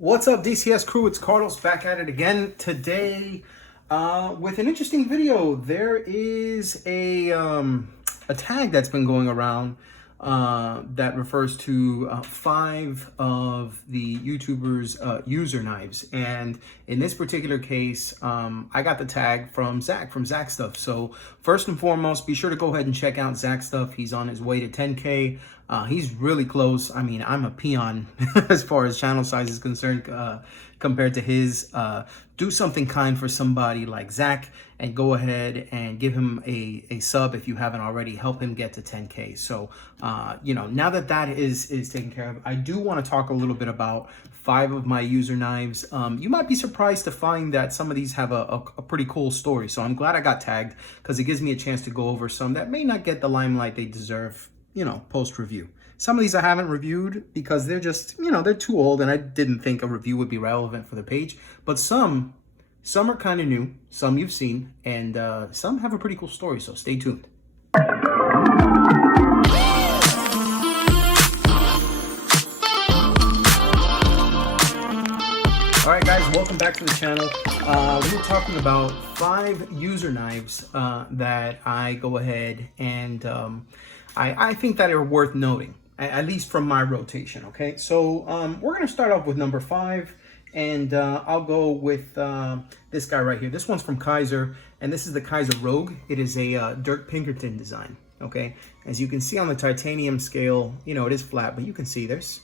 What's up, DCS Crew? It's Carlos back at it again today with an interesting video. There is a tag that's been going around that refers to 5 of the YouTubers' user knives, and in this particular case, I got the tag from Zach Stuff. So first and foremost, be sure to go ahead and check out Zach Stuff. He's on his way to 10K. He's really close. I mean, I'm a peon as far as channel size is concerned compared to his. Do something kind for somebody like Zach and go ahead and give him a sub if you haven't already. Help him get to 10K. So, now that is taken care of, I do want to talk a little bit about 5 of my user knives. You might be surprised to find that some of these have a pretty cool story. So I'm glad I got tagged because it gives me a chance to go over some that may not get the limelight they deserve, post review. Some of these I haven't reviewed because they're just, they're too old and I didn't think a review would be relevant for the page. But some are kind of new, some you've seen, and some have a pretty cool story, so stay tuned. All right, guys, welcome back to the channel. We're talking about 5 user knives that I go ahead and I think that are worth noting, at least from my rotation, okay? So we're gonna start off with number 5, and I'll go with this guy right here. This one's from Kizer, and this is the Kizer Rogue. It is a Dirk Pinkerton design, okay? As you can see on the titanium scale, it is flat, but you can see there's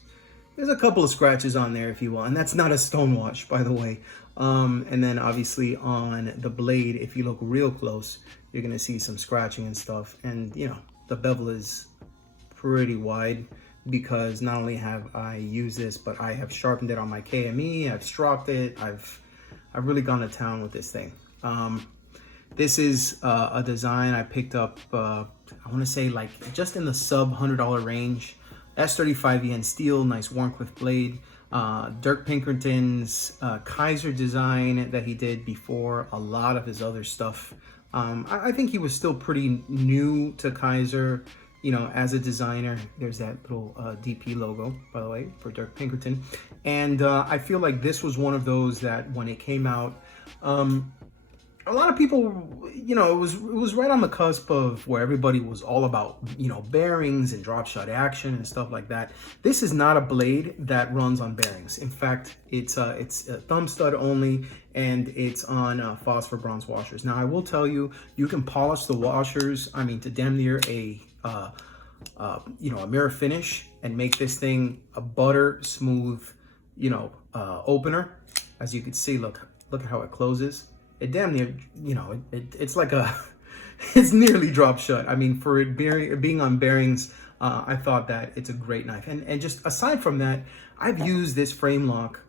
a couple of scratches on there, if you will, and that's not a stone wash, by the way. And then obviously on the blade, if you look real close, you're gonna see some scratching and stuff, and the bevel is pretty wide because not only have I used this, but I have sharpened it on my KME, I've stropped it, I've really gone to town with this thing. This is a design I picked up, I wanna say like just in the sub $100 range. S35VN steel, nice Warncliffe blade. Dirk Pinkerton's Kizer design that he did before a lot of his other stuff. I think he was still pretty new to Kizer, as a designer. There's that little DP logo, by the way, for Dirk Pinkerton. And I feel like this was one of those that when it came out, a lot of people, it was right on the cusp of where everybody was all about, bearings and drop shot action and stuff like that. This is not a blade that runs on bearings. In fact, it's a thumb stud only, and it's on phosphor bronze washers. Now, I will tell you, you can polish the washers, to damn near a mirror finish and make this thing a butter smooth, opener. As you can see, look at how it closes. It damn near, it's like it's nearly drop shut. For it being on bearings, I thought that it's a great knife. And just aside from that, I've used this frame lock,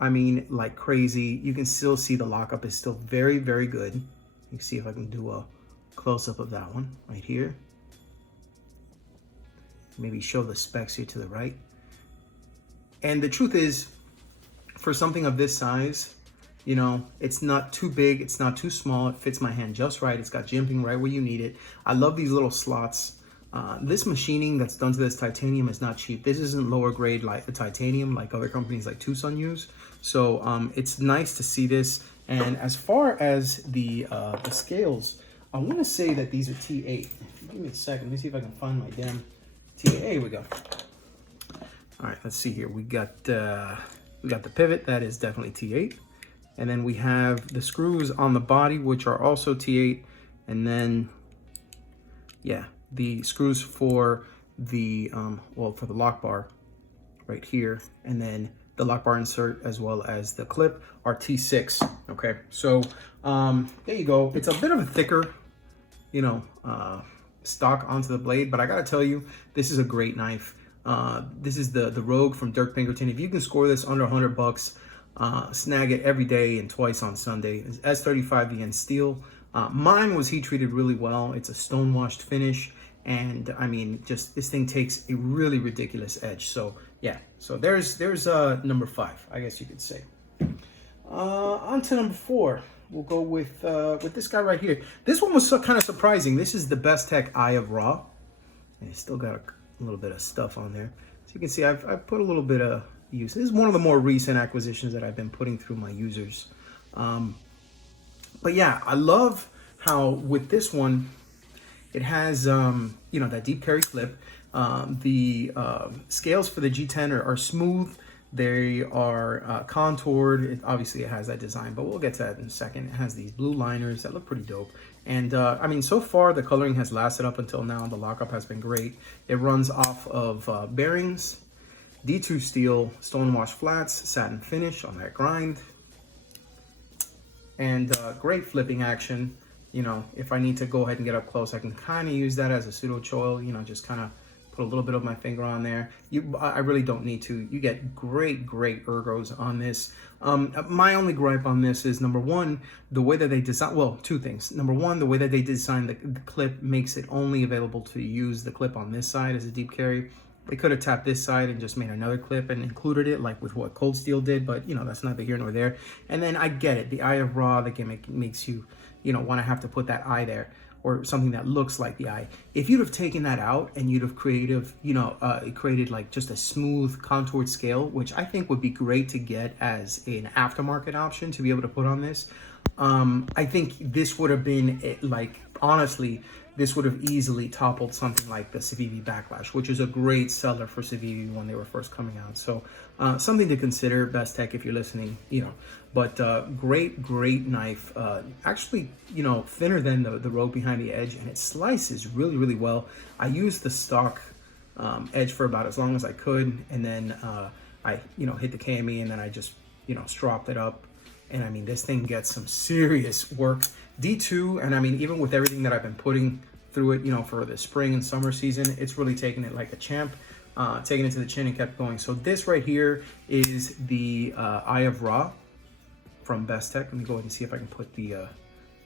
like crazy. You can still see the lockup is still very, very good. You can see if I can do a close-up of that one right here. Maybe show the specs here to the right. And the truth is, for something of this size, it's not too big, it's not too small, it fits my hand just right, it's got jimping right where you need it. I love these little slots. This machining that's done to this titanium is not cheap. This isn't lower grade like the titanium like other companies like Tucson use. So it's nice to see this. And as far as the scales, I want to say that these are T8. If you give me a second, let me see if I can find my damn T8. Here we go. All right, let's see here. We got the pivot, that is definitely T8. And then we have the screws on the body, which are also T8. And then, the screws for the, for the lock bar right here. And then the lock bar insert as well as the clip are T6, okay? So there you go. It's a bit of a thicker, stock onto the blade, but I gotta tell you, this is a great knife. This is the Rogue from Dirk Pinkerton. If you can score this under $100, snag it every day and twice on Sunday. It's S35VN steel. Mine was heat treated really well. It's a stone washed finish, and just this thing takes a really ridiculous edge. So yeah, so there's number 5, I guess you could say. On to number 4. We'll go with this guy right here. This one was kind of surprising. This is the Best Tech Eye of Raw, and it's still got a little bit of stuff on there. So you can see I've put a little bit of use. This is one of the more recent acquisitions that I've been putting through my users. But yeah, I love how with this one, it has, you know, that deep carry clip. The scales for the G10 are smooth. They are contoured. Obviously, it has that design, but we'll get to that in a second. It has these blue liners that look pretty dope. And I mean, so far, the coloring has lasted up until now. The lockup has been great. It runs off of bearings, D2 steel, stonewash flats, satin finish on that grind, and great flipping action. You know, if I need to go ahead and get up close, I can kind of use that as a pseudo choil, you know, just kind of put a little bit of my finger on there. I really don't need to. You get great ergos on this. My only gripe on this is, number one, the way that they design, well, two things. Number one, the way that they design the clip makes it only available to use the clip on this side as a deep carry. They could have tapped this side and just made another clip and included it, like with what Cold Steel did, but you know, that's neither here nor there. And then I get it, the Eye of Ra, the gimmick makes you, you know, want to have to put that eye there, or something that looks like the eye. If you'd have taken that out and you'd have created like just a smooth contoured scale, which I think would be great to get as an aftermarket option to be able to put on this, I think this would have been, like, honestly, this would have easily toppled something like the Civivi Backlash, which is a great seller for Civivi when they were first coming out. So something to consider, Best Tech, if you're listening, you know. But great knife. Actually, you know, thinner than the Rogue behind the edge, and it slices really well. I used the stock edge for about as long as I could, and then I, you know, hit the KME, and then I just, you know, stropped it up. And I mean, this thing gets some serious work. D2, and I mean, even with everything that I've been putting through it, you know, for the spring and summer season, it's really taken it like a champ, taking it to the chin and kept going. So this right here is the Eye of Ra from Best Tech. Let me go ahead and see if I can put the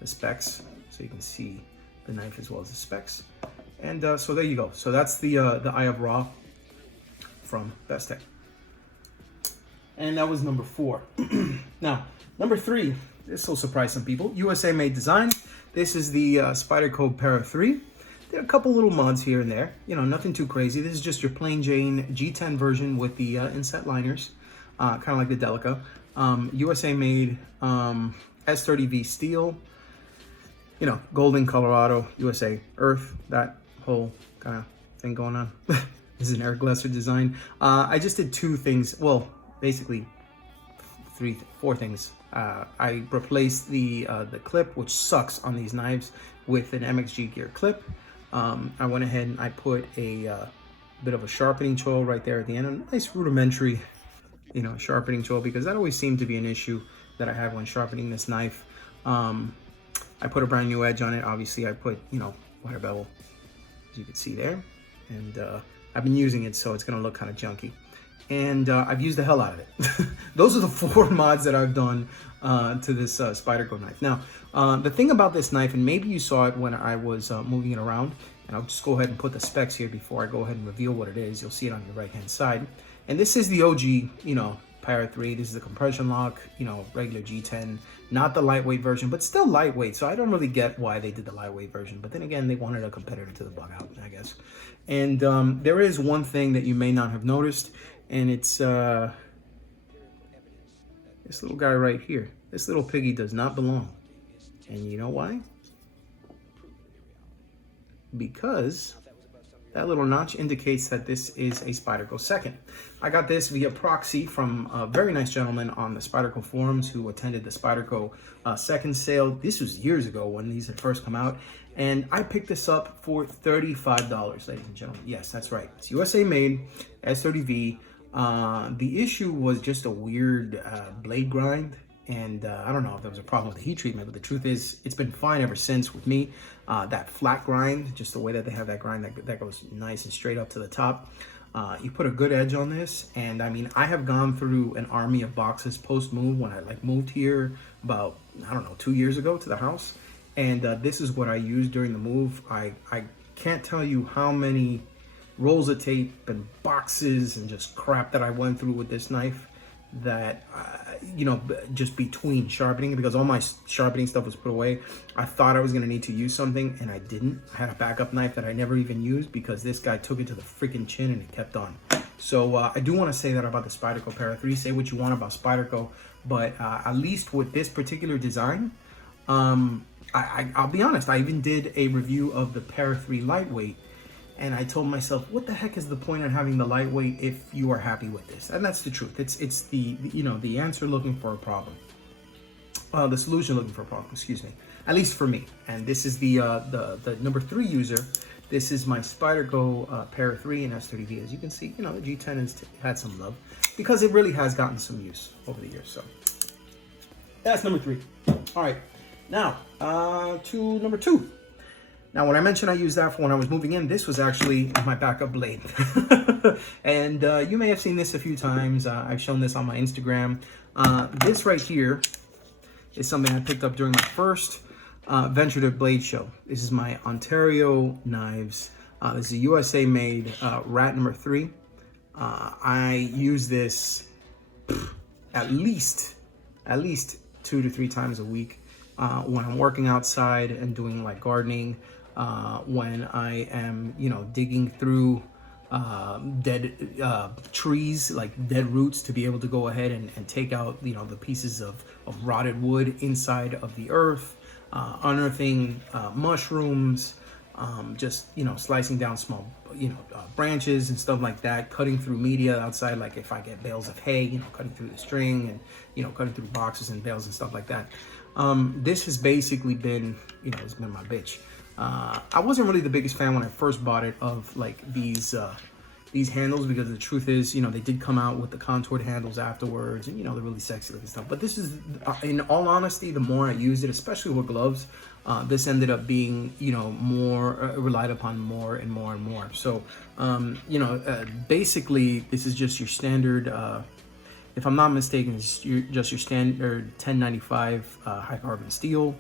specs so you can see the knife as well as the specs. And so there you go. So that's the Eye of Ra from Best Tech. And that was number 4. Now, number 3. This will surprise some people. USA made design. This is the Spyderco Para 3. There are a couple little mods here and there. You know, nothing too crazy. This is just your plain Jane G10 version with the inset liners, kind of like the Delica. USA made S30V steel. You know, Golden, Colorado, USA, Earth. That whole kind of thing going on. This is an Eric Lesser design. I just did 2 things. Well, basically 4 things. I replaced the clip, which sucks on these knives, with an MXG gear clip. I went ahead and I put a bit of a sharpening choil right there at the end, a nice rudimentary, you know, sharpening choil, because that always seemed to be an issue that I have when sharpening this knife. I put a brand new edge on it. Obviously, I put, you know, wire bevel, as you can see there, and I've been using it, so it's gonna look kind of junky. And I've used the hell out of it. Those are the 4 mods that I've done to this Spyderco knife. Now, the thing about this knife, and maybe you saw it when I was moving it around, and I'll just go ahead and put the specs here before I go ahead and reveal what it is. You'll see it on your right-hand side. And this is the OG, you know, Para 3. This is the compression lock, you know, regular G10, not the lightweight version, but still lightweight. So I don't really get why they did the lightweight version. But then again, they wanted a competitor to the bug out, I guess. And there is one thing that you may not have noticed, and it's this little guy right here. This little piggy does not belong. And you know why? Because that little notch indicates that this is a Spyderco second. I got this via proxy from a very nice gentleman on the Spyderco forums who attended the Spyderco second sale. This was years ago when these had first come out. And I picked this up for $35, ladies and gentlemen. Yes, that's right. It's USA made, S30V. The issue was just a weird blade grind, and I don't know if there was a problem with the heat treatment, but the truth is it's been fine ever since with me. That flat grind, just the way that they have that grind that goes nice and straight up to the top. You put a good edge on this, and I mean, I have gone through an army of boxes post-move when I moved here about, I don't know, 2 years ago to the house, and this is what I used during the move. I can't tell you how many rolls of tape and boxes and just crap that I went through with this knife that you know, just between sharpening, because all my sharpening stuff was put away. I thought I was gonna need to use something, and I didn't. I had a backup knife that I never even used because this guy took it to the freaking chin and it kept on. So I do want to say that about the Spyderco Para 3. Say what you want about Spyderco, but at least with this particular design, I'll be honest, I even did a review of the Para 3 lightweight, and I told myself, what the heck is the point of having the lightweight if you are happy with this? And that's the truth. It's the you know, the answer looking for a problem. The solution looking for a problem, excuse me. At least for me. And this is the number 3 user. This is my Spyderco Para 3 and S30V. As you can see, you know, the G10 has had some love because it really has gotten some use over the years. So that's number 3. All right, now to number 2. Now, when I mentioned I used that for when I was moving in, this was actually my backup blade. And you may have seen this a few times. I've shown this on my Instagram. This right here is something I picked up during my first venture to blade show. This is my Ontario knives. This is a USA made rat number 3. I use this at least 2 to 3 times a week when I'm working outside and doing like gardening, when I am, you know, digging through dead trees, like dead roots, to be able to go ahead and take out, you know, the pieces of rotted wood inside of the earth, unearthing mushrooms, just, you know, slicing down small, you know, branches and stuff like that, cutting through media outside, like if I get bales of hay, you know, cutting through the string, and, you know, cutting through boxes and bales and stuff like that. This has basically been, you know, it's been my bitch. I wasn't really the biggest fan when I first bought it of like these handles, because the truth is, you know, they did come out with the contoured handles afterwards, and, you know, they're really sexy looking stuff. But this is, in all honesty, the more I used it, especially with gloves, this ended up being, you know, more relied upon more and more and more. So, you know, basically, this is just your standard, if I'm not mistaken, it's just your standard 1095 high carbon steel.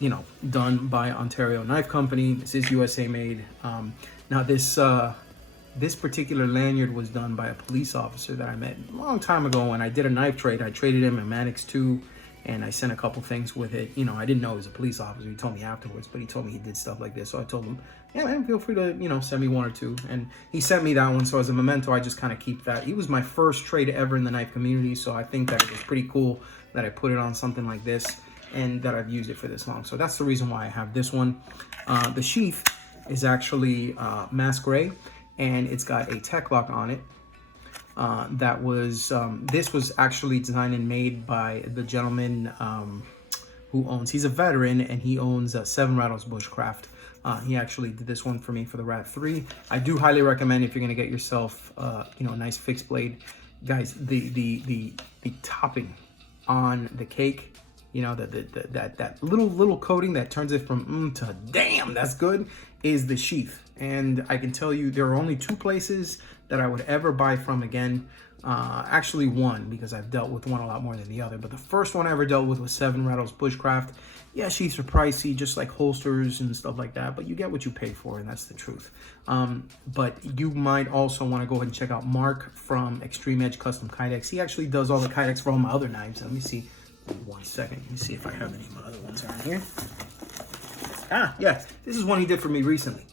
You know, done by Ontario Knife Company. This is USA made. Now this particular lanyard was done by a police officer that I met a long time ago when I did a knife trade. I traded him a Manix 2, and I sent a couple things with it. You know, I didn't know he was a police officer. He told me afterwards, but he told me he did stuff like this. So I told him, yeah, man, feel free to, you know, send me 1 or 2. And he sent me that one. So as a memento, I just kind of keep that. He was my first trade ever in the knife community. So I think that it was pretty cool that I put it on something like this, and that I've used it for this long. So that's the reason why I have this one. The sheath is actually mass gray, and it's got a tech lock on it. That was, this was actually designed and made by the gentleman who owns, he's a veteran, and he owns 7 Rattles Bushcraft. He actually did this one for me for the Rat 3. I do highly recommend, if you're gonna get yourself, you know, a nice fixed blade, guys, the topping on the cake, you know, that little coating that turns it from to damn, that's good, is the sheath. And I can tell you, there are only 2 places that I would ever buy from again. Actually 1, because I've dealt with one a lot more than the other. But the first one I ever dealt with was 7 Rattles Bushcraft. Yeah, sheaths are pricey, just like holsters and stuff like that, but you get what you pay for, and that's the truth. But you might also want to go ahead and check out Mark from Extreme Edge Custom Kydex. He actually does all the Kydex for all my other knives. Let me see. 1 second. Let me see if I have any of my other ones around here. Ah, yes. This is one he did for me recently,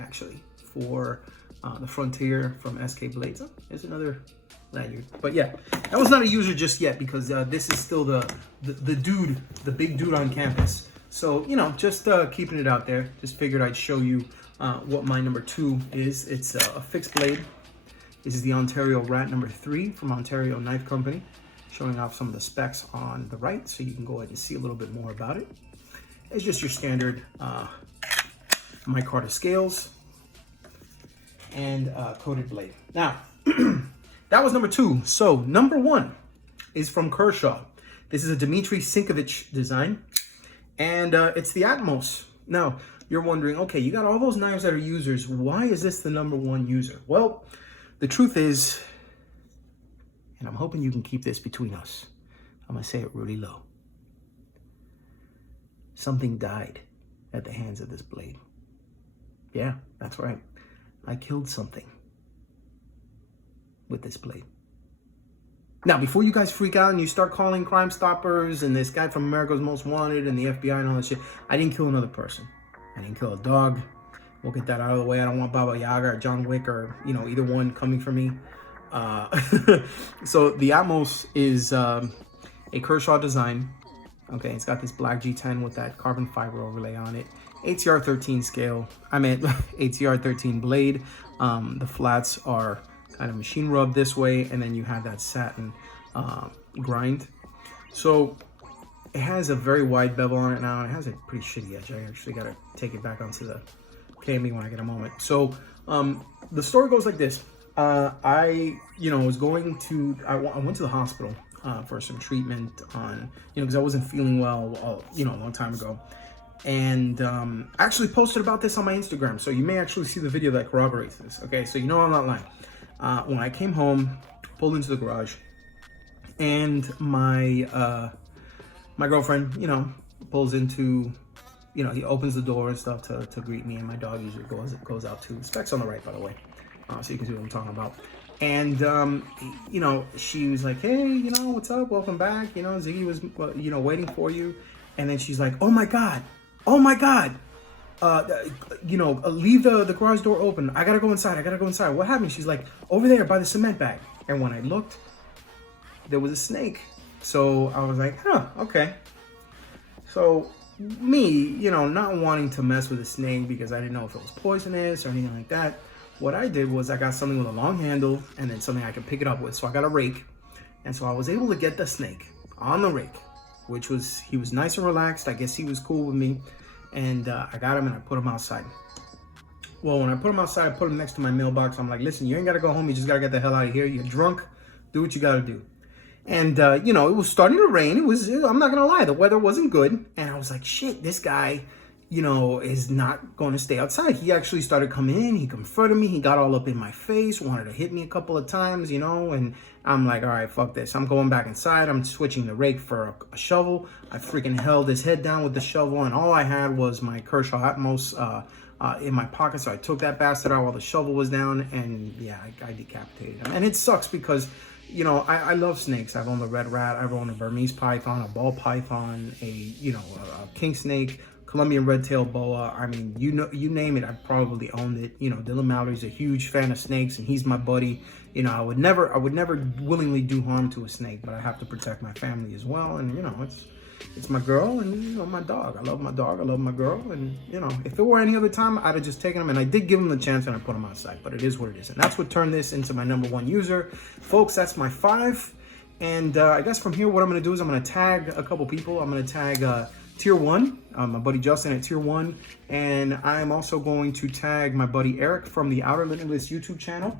actually, for the Frontier from SK Blades. Oh, there's another lanyard. But yeah, that was not a user just yet, because this is still the dude, the big dude on campus. So, you know, just keeping it out there. Just figured I'd show you what my number 2 is. It's a fixed blade. This is the Ontario Rat number 3 from Ontario Knife Company. Showing off some of the specs on the right, so you can go ahead and see a little bit more about it. It's just your standard micarta scales and coated blade. Now, that was number 2. So number 1 is from Kershaw. This is a Dmitry Sinkovich design, and it's the Atmos. Now, you're wondering, okay, you got all those knives that are users. Why is this the number 1 user? Well, the truth is, and I'm hoping you can keep this between us, I'm gonna say it really low. Something died at the hands of this blade. Yeah, that's right. I killed something with this blade. Now, before you guys freak out and you start calling Crime Stoppers and this guy from America's Most Wanted and the FBI and all that shit, I didn't kill another person. I didn't kill a dog. We'll get that out of the way. I don't want Baba Yaga or John Wick or, you know, either one coming for me. So the Atmos is a Kershaw design. Okay, it's got this black G10 with that carbon fiber overlay on it. ATR 13 scale. I meant ATR 13 blade. The flats are kind of machine rubbed this way, and then you have that satin grind. So it has a very wide bevel on it now. It has a pretty shitty edge. I actually got to take it back onto the KME when I get a moment. So the story goes like this. I was going to, I went to the hospital for some treatment on, because I wasn't feeling well, a long time ago. And I actually posted about this on my Instagram. So you may actually see the video that corroborates this. Okay, so I'm not lying. When I came home, pulled into the garage, and my girlfriend, pulls into, he opens the door and stuff to greet me, and my dog usually goes out too. Specs on the right, by the way, so you can see what I'm talking about. And she was like, "Hey, what's up? Welcome back. Ziggy was, waiting for you." And then she's like, "Oh my god, leave the garage door open. I gotta go inside. What happened?" She's like, "Over there by the cement bag." And when I looked, there was a snake. So I was like, "Huh, okay." So me, not wanting to mess with a snake because I didn't know if it was poisonous or anything like that, what I did was I got something with a long handle and then something I could pick it up with. So I got a rake. And so I was able to get the snake on the rake, he was nice and relaxed. I guess he was cool with me. And I got him and I put him outside. Well, when I put him outside, I put him next to my mailbox. I'm like, "Listen, you ain't got to go home. You just got to get the hell out of here. You're drunk. Do what you got to do." And, it was starting to rain. I'm not going to lie, the weather wasn't good. And I was like, shit, this guy, is not going to stay outside. He actually started coming in. He confronted me. He got all up in my face, wanted to hit me a couple of times, and I'm like, all right, fuck this. I'm going back inside. I'm switching the rake for a shovel. I freaking held his head down with the shovel, and all I had was my Kershaw Atmos in my pocket. So I took that bastard out while the shovel was down, and yeah, I decapitated him. And it sucks because I love snakes. I've owned a red rat. I've owned a Burmese python, a ball python, a king snake, Colombian red-tailed boa. I mean, you name it, I've probably owned it. Dylan Mallory's a huge fan of snakes, and he's my buddy. I would never willingly do harm to a snake, but I have to protect my family as well. And it's my girl and my dog. I love my dog. I love my girl. And if it were any other time, I'd have just taken him. And I did give him the chance and I put him outside. But it is what it is. And that's what turned this into my #1 user. Folks, that's my 5. And I guess from here, what I'm going to do is I'm going to tag a couple people. I'm going to tag Tier 1, my buddy Justin at Tier 1. And I'm also going to tag my buddy Eric from the Outer Limitless YouTube channel.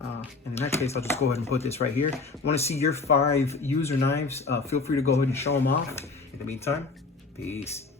And in that case, I'll just go ahead and put this right here. I want to see your 5 user knives. Feel free to go ahead and show them off. In the meantime, peace.